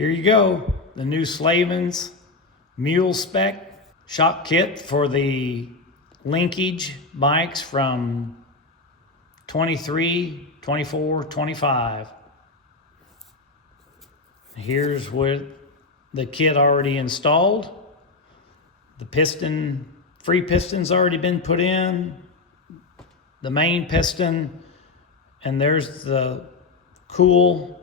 Here you go, the new Slavens Mule Spec shock kit for the linkage bikes from 23, 24, 25. Here's what the kit already installed. The free piston's already been put in, the main piston, and there's the cool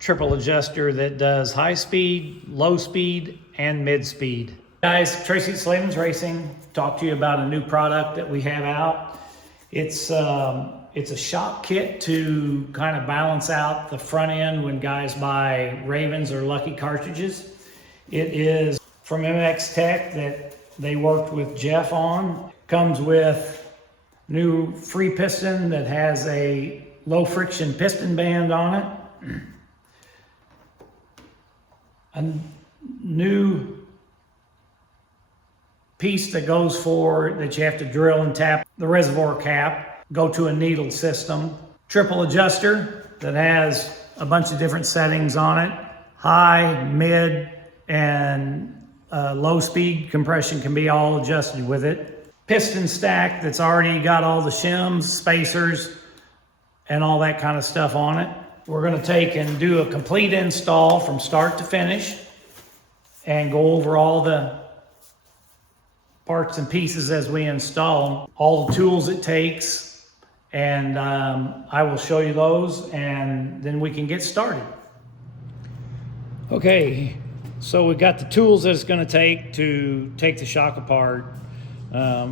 triple adjuster that does high speed, low speed, and mid speed. Guys, Tracy at Slavens Racing, talk to you about a new product that we have out. It's a shock kit to kind of balance out the front end when guys buy Ravens or Lucky cartridges. It is from MX Tech that they worked with Jeff on. Comes with new free piston that has a low friction piston band on it. A new piece that goes for that you have to drill and tap the reservoir cap, go to a needle system. Triple adjuster that has a bunch of different settings on it. High, mid, and low speed compression can be all adjusted with it. Piston stack that's already got all the shims, spacers, and all that kind of stuff on it. We're going to take and do a complete install from start to finish and go over all the parts and pieces as we install them, all the tools it takes, and I will show you those and then we can get started. Okay, so we've got the tools that it's going to take the shock apart.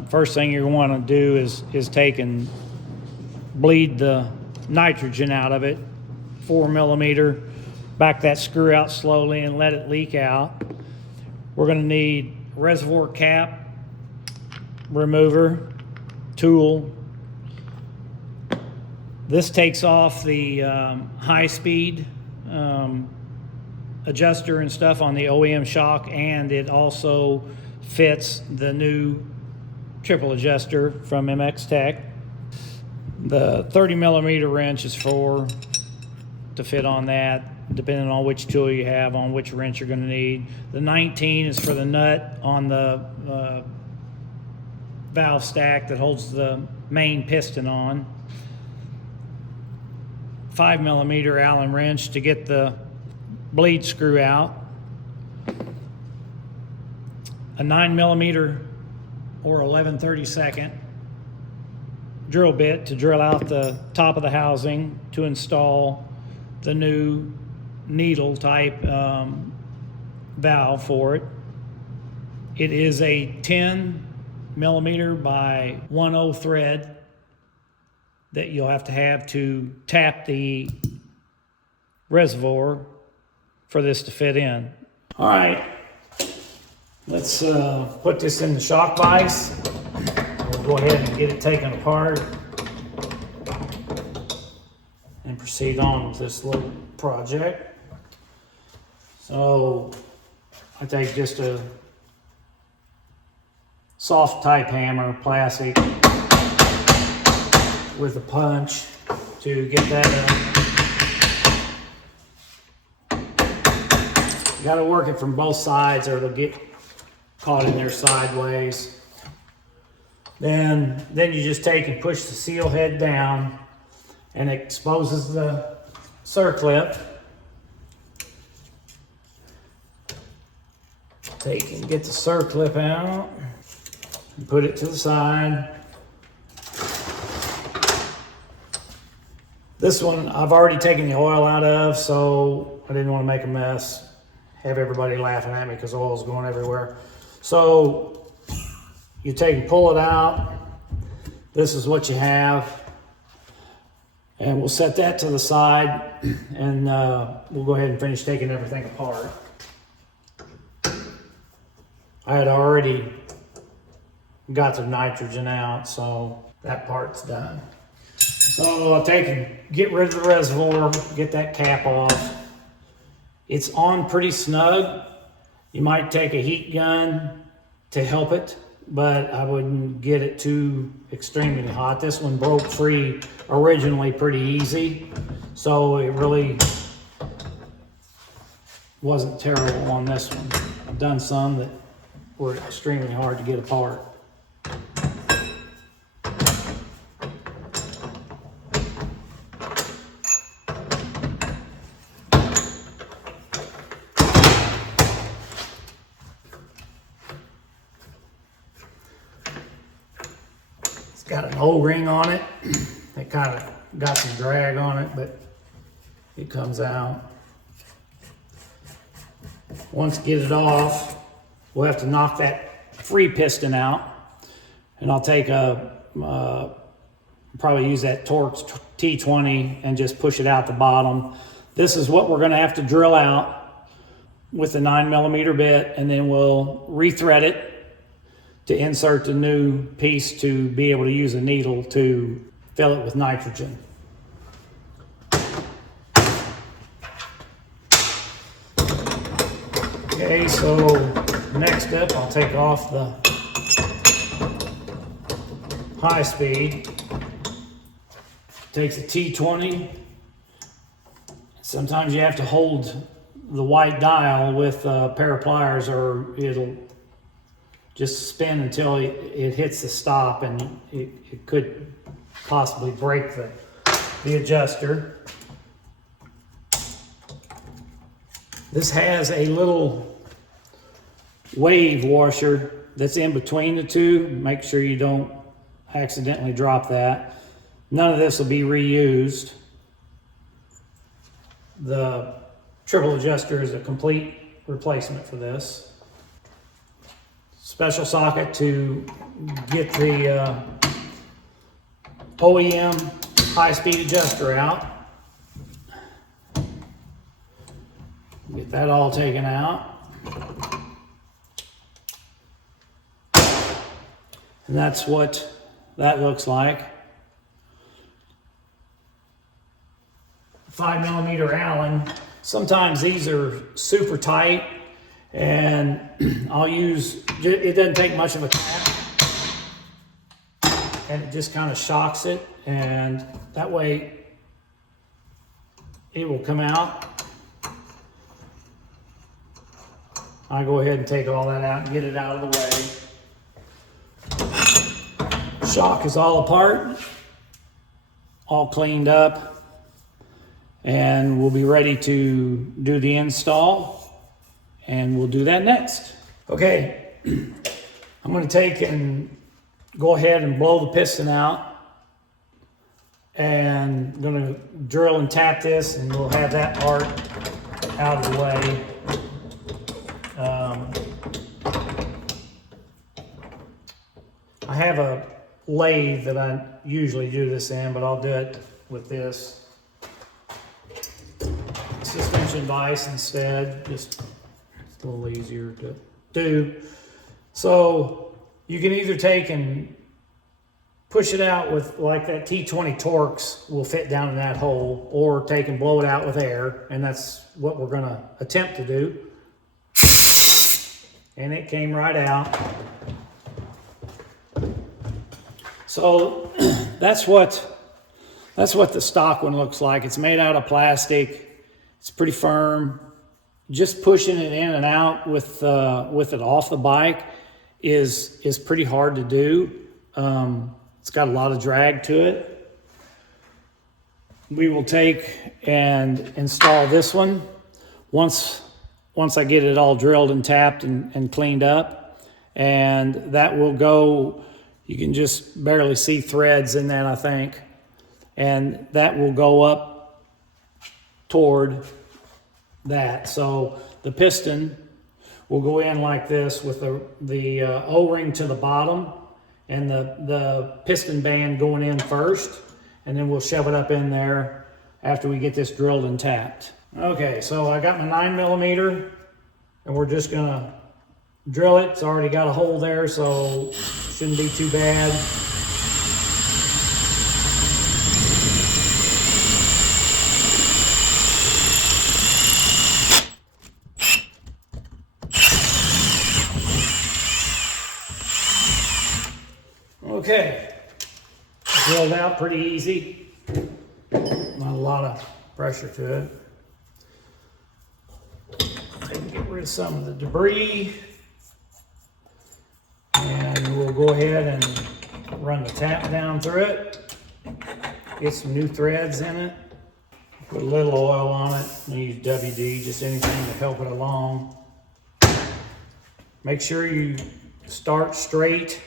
First thing you want to do is take and bleed the nitrogen out of it. 4 millimeter, back that screw out slowly and let it leak out. We're going to need reservoir cap remover tool. This takes off the high speed adjuster and stuff on the OEM shock, and it also fits the new triple adjuster from MX Tech. The 30 millimeter wrench is to fit on that, depending on which tool you have, on which wrench you're going to need. The 19 is for the nut on the valve stack that holds the main piston on. 5 millimeter Allen wrench to get the bleed screw out. A 9 millimeter or 11/32 drill bit to drill out the top of the housing to install the new needle type valve for it. It is a 10 millimeter by 1/0 thread that you'll have to tap the reservoir for this to fit in. All right, let's put this in the shock vise. We'll go ahead and get it taken apart and proceed on with this little project. So I take just a soft type hammer, plastic, with a punch to get that up. You gotta work it from both sides or it'll get caught in there sideways. Then you just take and push the seal head down and it exposes the circlip. Take and get the circlip out and put it to the side. This one I've already taken the oil out of, so I didn't want to make a mess, have everybody laughing at me because oil's going everywhere. So you take and pull it out. This is what you have. And we'll set that to the side and we'll go ahead and finish taking everything apart. I had already got the nitrogen out, so that part's done. So I'll take and get rid of the reservoir, get that cap off. It's on pretty snug. You might take a heat gun to help it, but I wouldn't get it too extremely hot. This one broke free originally pretty easy, so it really wasn't terrible on this one. I've done some that were extremely hard to get apart. It's got an O-ring on it. It kind of got some drag on it, but it comes out. Once you get it off, we'll have to knock that free piston out. And I'll take probably use that Torx T20 and just push it out the bottom. This is what we're gonna have to drill out with the 9mm bit, and then we'll rethread it to insert the new piece to be able to use a needle to fill it with nitrogen. Okay, so next up, I'll take off the high speed. Takes a T20. Sometimes you have to hold the white dial with a pair of pliers, or it'll just spin until it hits the stop, and it could possibly break the adjuster. This has a little wave washer that's in between the two. Make sure you don't accidentally drop that. None of this will be reused. The triple adjuster is a complete replacement for this. Special socket to get the OEM high-speed adjuster out. Get that all taken out. And that's what that looks like. 5mm Allen. Sometimes these are super tight, and I'll use, it doesn't take much of a tap, and it just kind of shocks it, and that way it will come out. I go ahead and take all that out and get it out of the way. Shock is all apart, all cleaned up, and we'll be ready to do the install, and we'll do that next. Okay, I'm going to take and go ahead and blow the piston out, and I'm going to drill and tap this, and we'll have that part out of the way. I have a lathe that I usually do this in, but I'll do it with this suspension vise instead. Just it's a little easier to do. So you can either take and push it out with, like that T20 Torx will fit down in that hole, or take and blow it out with air, and that's what we're going to attempt to do. And it came right out. So that's what the stock one looks like. It's made out of plastic. It's pretty firm. Just pushing it in and out with it off the bike is pretty hard to do. It's got a lot of drag to it. We will take and install this one once I get it all drilled and tapped and cleaned up, and that will go. You can just barely see threads in that, I think, and that will go up toward that. So the piston will go in like this with the O-ring to the bottom, and the piston band going in first, and then we'll shove it up in there after we get this drilled and tapped. Okay, so I got my 9mm, and we're just gonna drill it. It's already got a hole there, so shouldn't be too bad. Okay, drilled out pretty easy. Not a lot of pressure to it. rid of some of the debris. And we'll go ahead and run the tap down through it. Get some new threads in it. Put a little oil on it. Use WD, just anything to help it along. Make sure you start straight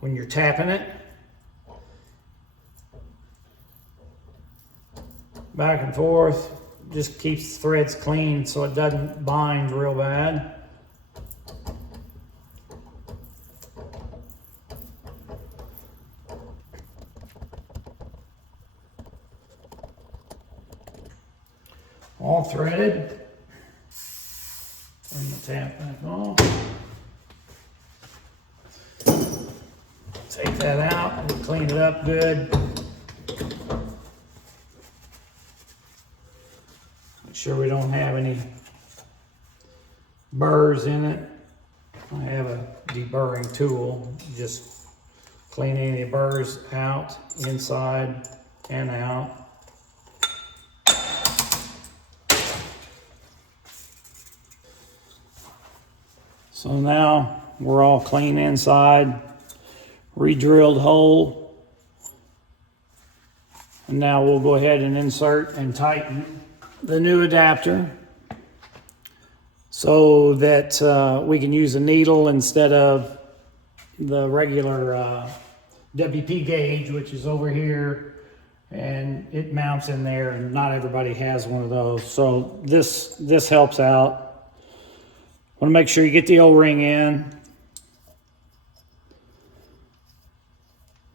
when you're tapping it. Back and forth. Just keeps the threads clean so it doesn't bind real bad. All threaded. Turn the tap back on. Take that out and clean it up good. Make sure we don't have any burrs in it. I have a deburring tool. Just clean any burrs out, inside and out. So now we're all clean inside, re-drilled hole. And now we'll go ahead and insert and tighten the new adapter so that we can use a needle instead of the regular WP gauge, which is over here, and it mounts in there, and not everybody has one of those. So this helps out. Want to make sure you get the O-ring in.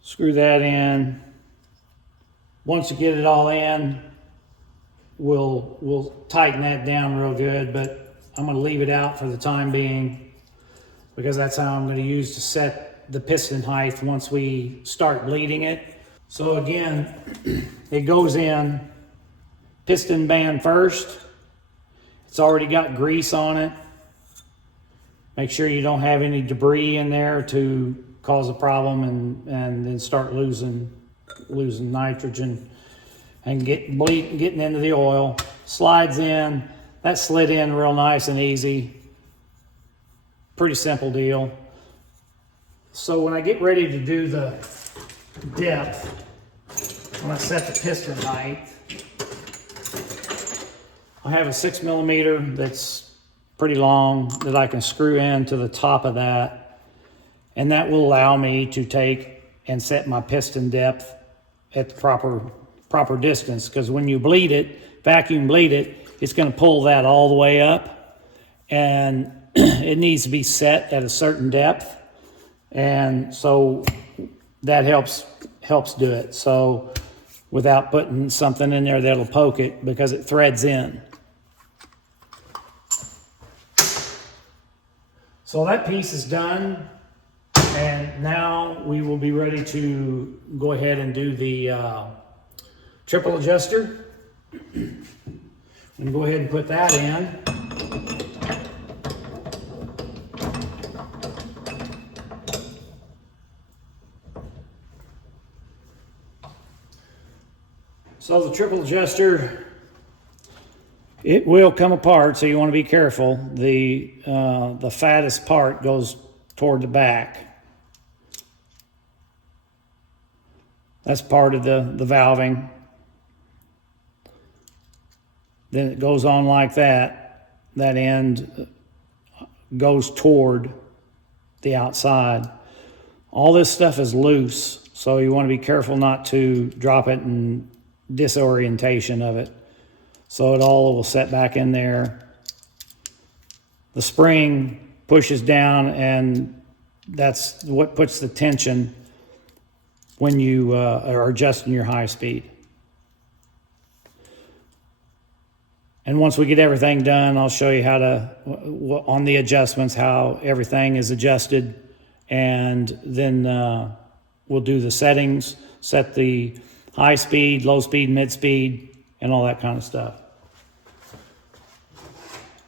Screw that in. Once you get it all in, we'll tighten that down real good, but I'm going to leave it out for the time being because that's how I'm going to use to set the piston height once we start bleeding it. So again, it goes in piston band first. It's already got grease on it. Make sure you don't have any debris in there to cause a problem and then start losing nitrogen and getting into the oil. Slides in. That slid in real nice and easy. Pretty simple deal. So when I get ready to do the depth, when I set the piston height, I have a 6mm that's pretty long that I can screw in to the top of that, and that will allow me to take and set my piston depth at the proper distance, because when you bleed it, vacuum bleed it, it's going to pull that all the way up, and it needs to be set at a certain depth, and so that helps do it. So without putting something in there that'll poke it, because it threads in. So that piece is done, and now we will be ready to go ahead and do the triple adjuster. And go ahead and put that in. So the triple adjuster, it will come apart, so you want to be careful. The fattest part goes toward the back. That's part of the valving. Then it goes on like that. That end goes toward the outside. All this stuff is loose, so you want to be careful not to drop it in disorientation of it. So it all will set back in there. The spring pushes down, and that's what puts the tension when you are adjusting your high speed. And once we get everything done, I'll show you how to, on the adjustments, how everything is adjusted. And then we'll do the settings, set the high speed, low speed, mid speed, and all that kind of stuff.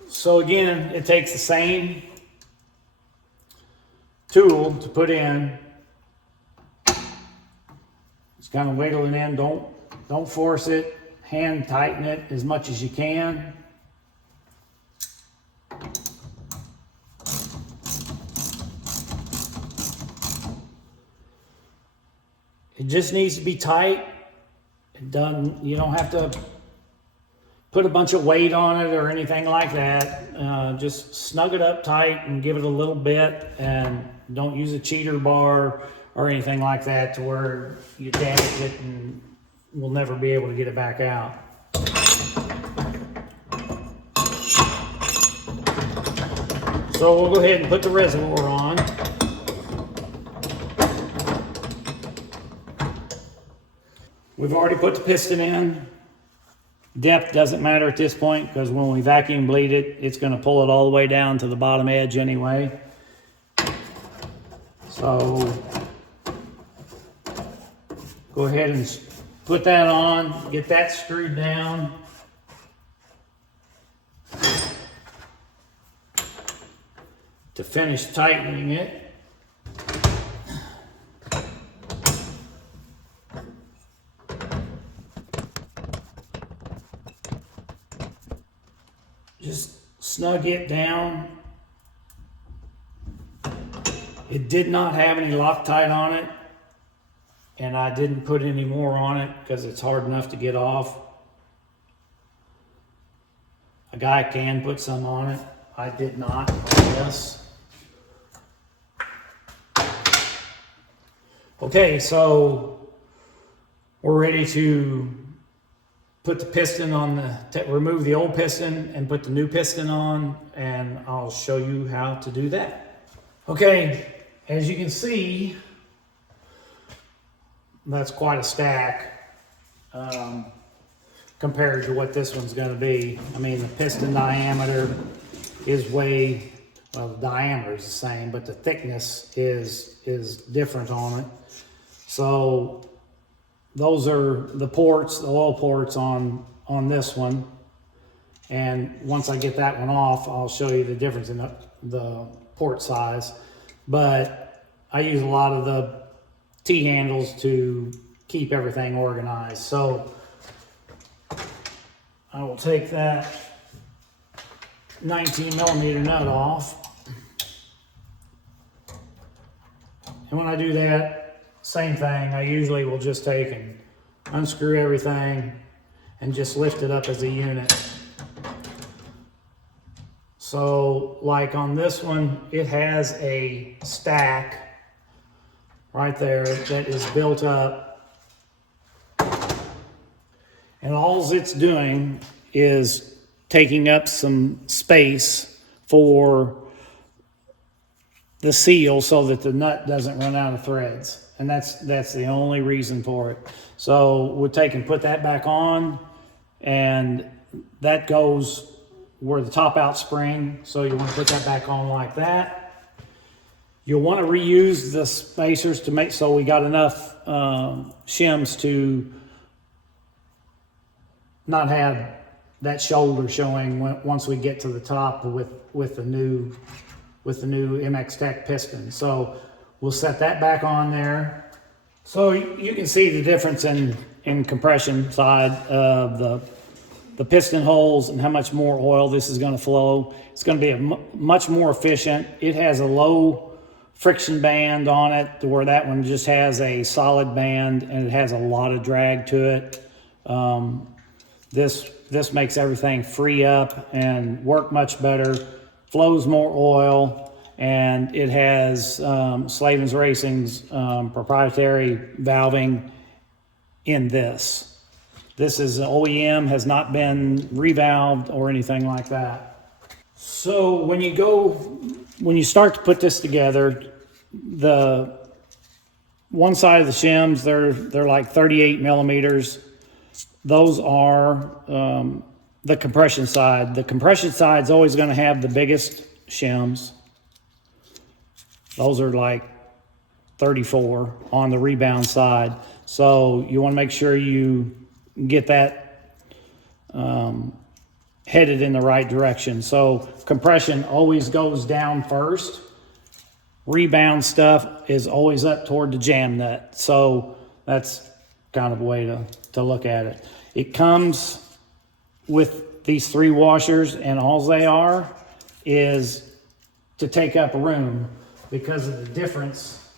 So again, it takes the same tool to put in. Just kind of wiggle it in. Don't force it. hand tighten it as much as you can. It just needs to be tight. You don't have to put a bunch of weight on it or anything like that. Just snug it up tight and give it a little bit, and don't use a cheater bar or anything like that to where you damage it and we'll never be able to get it back out. So we'll go ahead and put the reservoir on. We've already put the piston in. Depth doesn't matter at this point because when we vacuum bleed it, it's going to pull it all the way down to the bottom edge anyway. So go ahead and put that on, get that screwed down. To finish tightening it. Just snug it down. It did not have any Loctite on it, and I didn't put any more on it because it's hard enough to get off. A guy can put some on it. I did not on this. Okay, so we're ready to put the piston on remove the old piston and put the new piston on, and I'll show you how to do that. Okay, as you can see, that's quite a stack compared to what this one's going to be. I mean, the piston diameter is well, the diameter is the same, but the thickness is different on it. So those are the ports, the oil ports on this one. And once I get that one off, I'll show you the difference in the port size. But I use a lot of the T-handles to keep everything organized. So I will take that 19mm nut off. And when I do that, same thing, I usually will just take and unscrew everything and just lift it up as a unit. So like on this one, it has a stack right there that is built up. And all it's doing is taking up some space for the seal so that the nut doesn't run out of threads. And that's the only reason for it. So we'll take and put that back on, and that goes where the top out spring. So you want to put that back on like that. You'll want to reuse the spacers to make so we got enough shims to not have that shoulder showing once we get to the top with the new MX Tech piston. So we'll set that back on there. So you can see the difference in compression side of the piston holes and how much more oil this is going to flow. It's going to be much more efficient. It has a low friction band on it to where that one just has a solid band, and it has a lot of drag to it. This makes everything free up and work much better, flows more oil, and it has Slavens Racing's proprietary valving in this. This is OEM, has not been revalved or anything like that. So when you start to put this together, the one side of the shims, they're like 38mm. Those are the compression side. The compression side is always going to have the biggest shims. Those are like 34 on the rebound side. So you want to make sure you get that headed in the right direction. So compression always goes down first. Rebound stuff is always up toward the jam nut. So that's kind of a way to look at it. It comes with these 3 washers, and all they are is to take up room because of the difference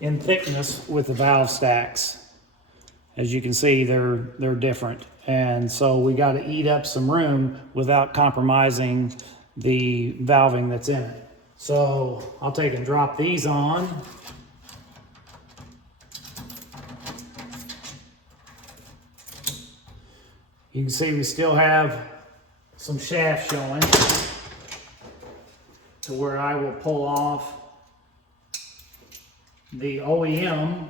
in thickness with the valve stacks. As you can see, they're different. And so we got to eat up some room without compromising the valving that's in it. So I'll take and drop these on. You can see we still have some shaft showing to where I will pull off the OEM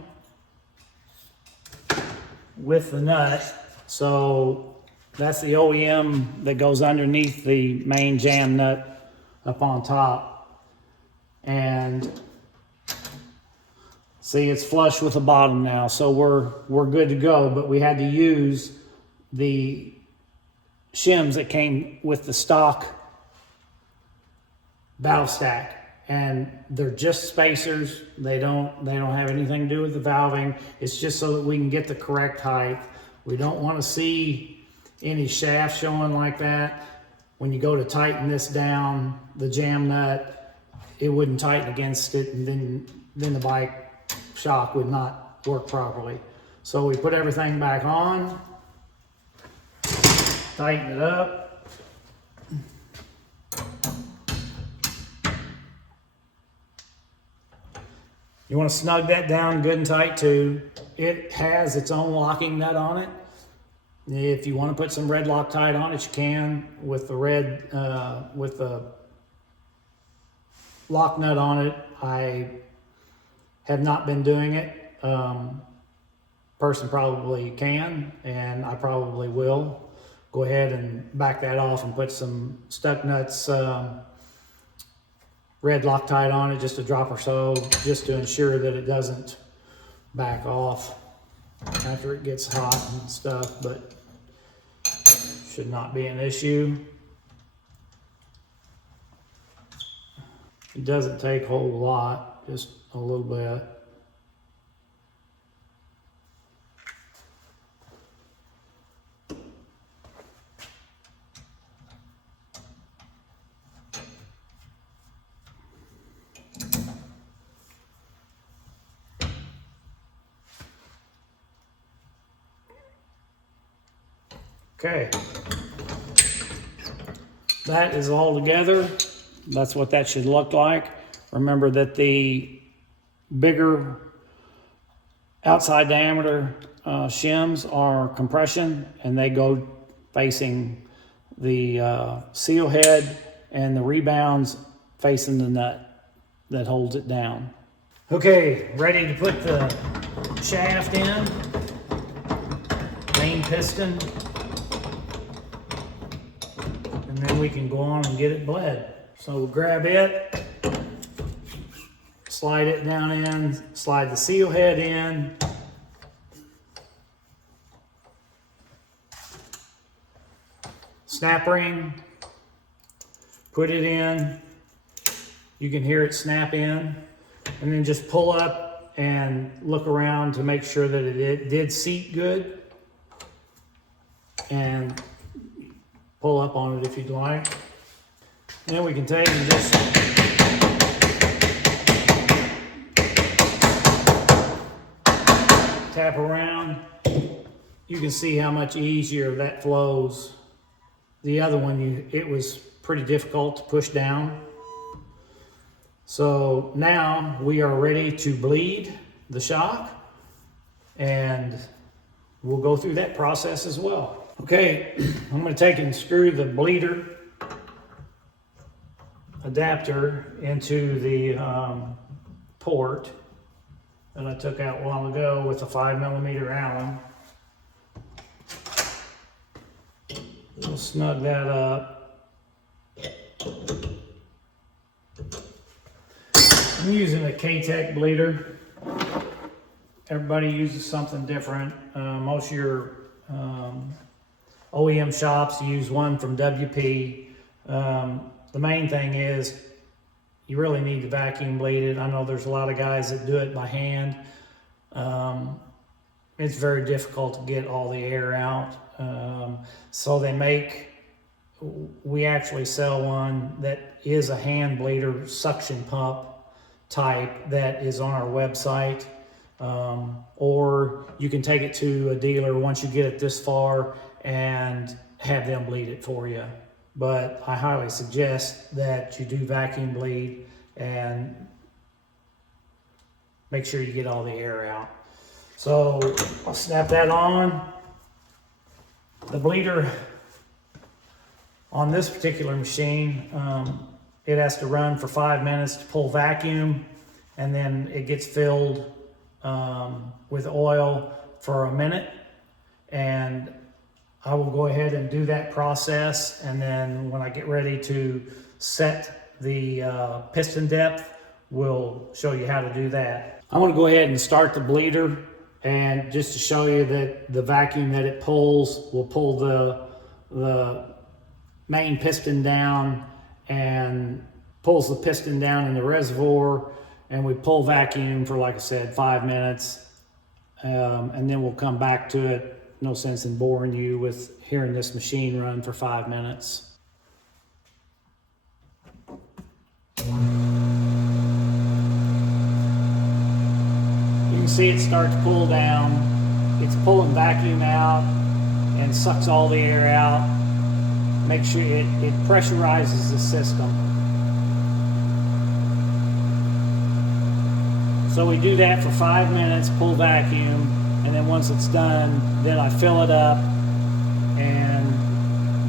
with the nut. So that's the OEM that goes underneath the main jam nut up on top. And see, it's flush with the bottom now, so we're good to go, but we had to use the shims that came with the stock valve stack, and they're just spacers. They don't have anything to do with the valving. It's just so that we can get the correct height. We don't want to see any shaft showing like that. When you go to tighten this down, the jam nut, it wouldn't tighten against it, and then the bike shock would not work properly. So we put everything back on, tighten it up. You want to snug that down good and tight too. It has its own locking nut on it. If you want to put some red Loctite on it, you can with the red, with the lock nut on it. I have not been doing it. Person probably can, and I probably will. Go ahead and back that off and put some stuck nuts, red Loctite on it, just a drop or so, just to ensure that it doesn't back off after it gets hot and stuff, but should not be an issue. It doesn't take a whole lot, just a little bit. Okay, that is all together. That's what that should look like. Remember that the bigger outside diameter shims are compression, and they go facing the seal head, and the rebounds facing the nut that holds it down. Okay, ready to put the shaft in, main piston, and then we can go on and get it bled. So we'll grab it, slide it down in, slide the seal head in, snap ring, put it in, you can hear it snap in, and then just pull up and look around to make sure that it did seat good, and pull up on it if you'd like. And then we can take and just tap around. You can see how much easier that flows. The other one, it was pretty difficult to push down. So now we are ready to bleed the shock, and we'll go through that process as well. Okay, I'm going to take and screw the bleeder adapter into the port that I took out a while ago with a 5mm Allen. We'll snug that up. I'm using a K-Tech bleeder. Everybody uses something different. Most of your OEM shops use one from WP. The main thing is you really need to vacuum bleed it. I know there's a lot of guys that do it by hand. it's very difficult to get all the air out. So we actually sell one that is a hand bleeder suction pump type that is on our website. Or you can take it to a dealer once you get it this far and have them bleed it for you. But I highly suggest that you do vacuum bleed and make sure you get all the air out. So I'll snap that on. The bleeder on this particular machine, it has to run for 5 minutes to pull vacuum, and then it gets filled with oil for a minute. And I will go ahead and do that process, and then when I get ready to set the piston depth, we'll show you how to do that. I'm going to go ahead and start the bleeder, and just to show you that the vacuum that it pulls will pull the main piston down and pulls the piston down in the reservoir, and we pull vacuum for, like I said, 5 minutes, and then we'll come back to it. No sense in boring you with hearing this machine run for 5 minutes. You can see it start to pull down. It's pulling vacuum out and sucks all the air out. Make sure it pressurizes the system. So we do that for 5 minutes, pull vacuum, and then once it's done, then I fill it up, and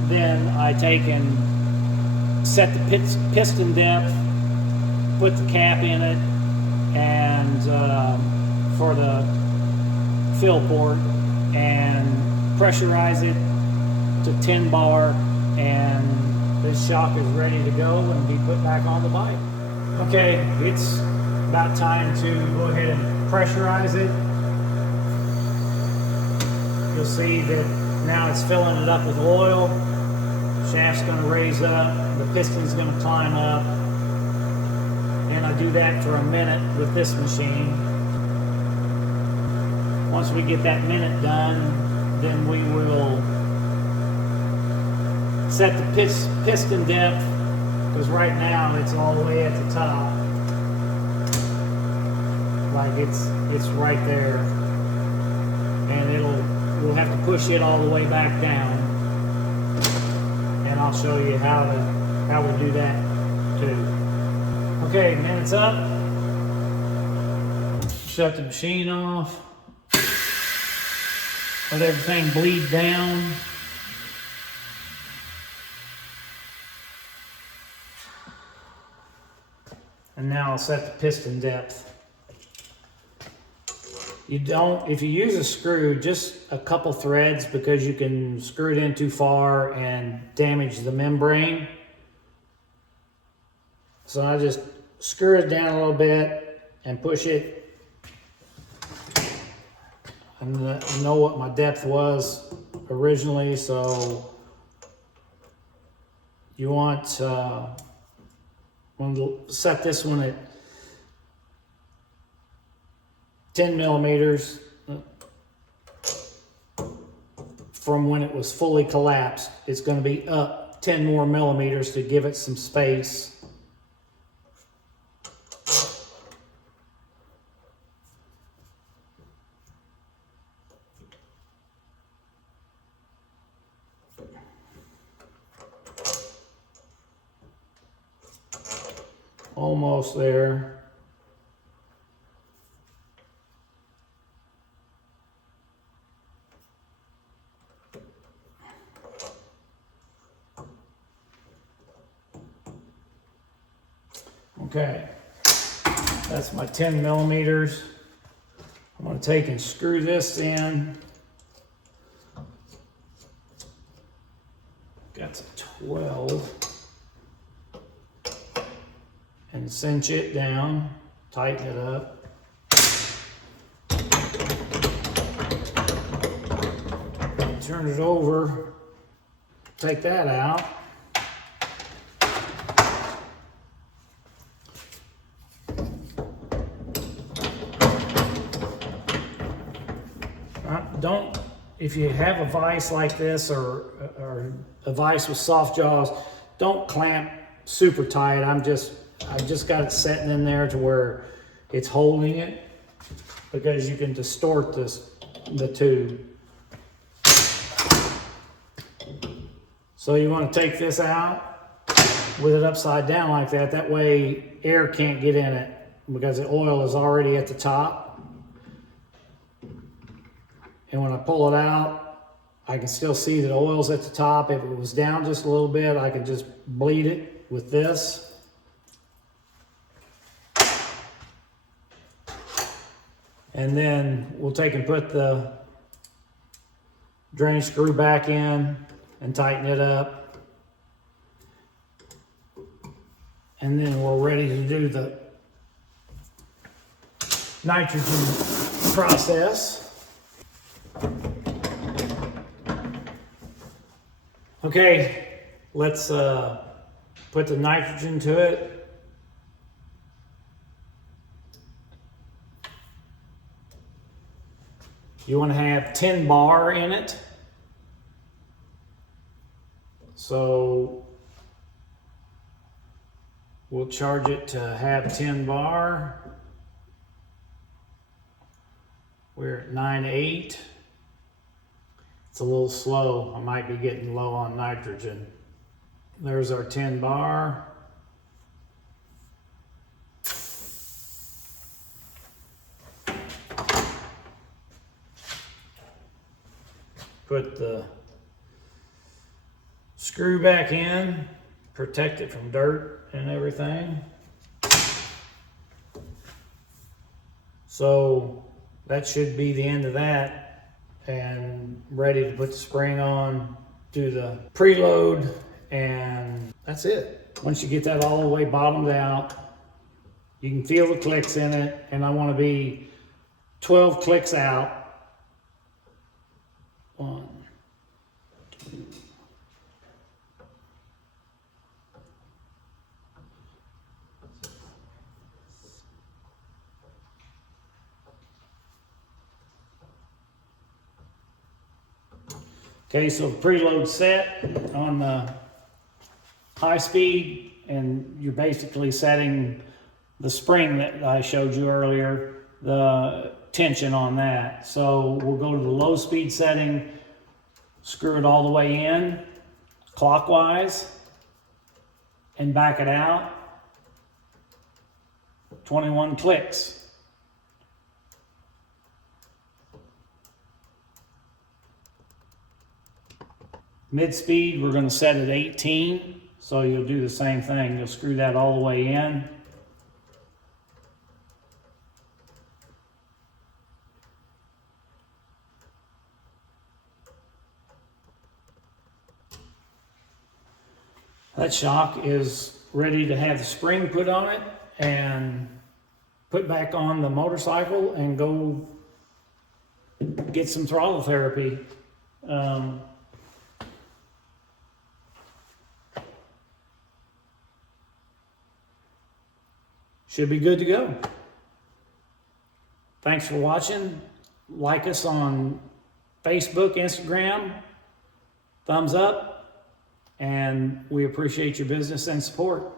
then I take and set the piston depth, put the cap in it, and for the fill port, and pressurize it to 10 bar, and this shock is ready to go and be put back on the bike. Okay, it's about time to go ahead and pressurize it. You'll see that now it's filling it up with oil. Shaft's going to raise up, the piston's going to climb up, and I do that for a minute with this machine. Once we get that minute done, then we will set the piston depth, because right now it's all the way at the top. Like it's right there, and we'll have to push it all the way back down, and I'll show you how we do that too. Okay, minute's up. Shut the machine off. Let everything bleed down. And now I'll set the piston depth. If you use a screw, just a couple threads, because you can screw it in too far and damage the membrane. So I just screw it down a little bit and push it. I know what my depth was originally, so you want to set this one at 10 millimeters from when it was fully collapsed. It's going to be up 10 more millimeters to give it some space. Almost there. Okay, that's my 10 millimeters. I'm going to take and screw this in. Got a 12. And cinch it down, tighten it up. Turn it over, take that out. if you have a vise like this or a vise with soft jaws, don't clamp super tight. I just got it setting in there to where it's holding it, because you can distort the tube. So you want to take this out with it upside down like that. That way air can't get in it because the oil is already at the top. And when I pull it out, I can still see that the oil's at the top. If it was down just a little bit, I could just bleed it with this. And then we'll take and put the drain screw back in and tighten it up. And then we're ready to do the nitrogen process. Okay, let's put the nitrogen to it. You want to have 10 bar in it. So we'll charge it to have 10 bar. We're at 9.8. It's a little slow. I might be getting low on nitrogen. There's our 10 bar. Put the screw back in, protect it from dirt and everything. So that should be the end of that. And ready to put the spring on, do the preload, and that's it. Once you get that all the way bottomed out, you can feel the clicks in it, and I want to be 12 clicks out. 1, 2. Okay, so the preload set on the high speed, and you're basically setting the spring that I showed you earlier, the tension on that. So we'll go to the low speed setting, screw it all the way in clockwise, and back it out. 21 clicks. Mid speed, we're going to set at 18, so you'll do the same thing. You'll screw that all the way in. That shock is ready to have the spring put on it and put back on the motorcycle and go get some throttle therapy. Should be good to go. Thanks for watching. Like us on Facebook, Instagram, thumbs up, and we appreciate your business and support.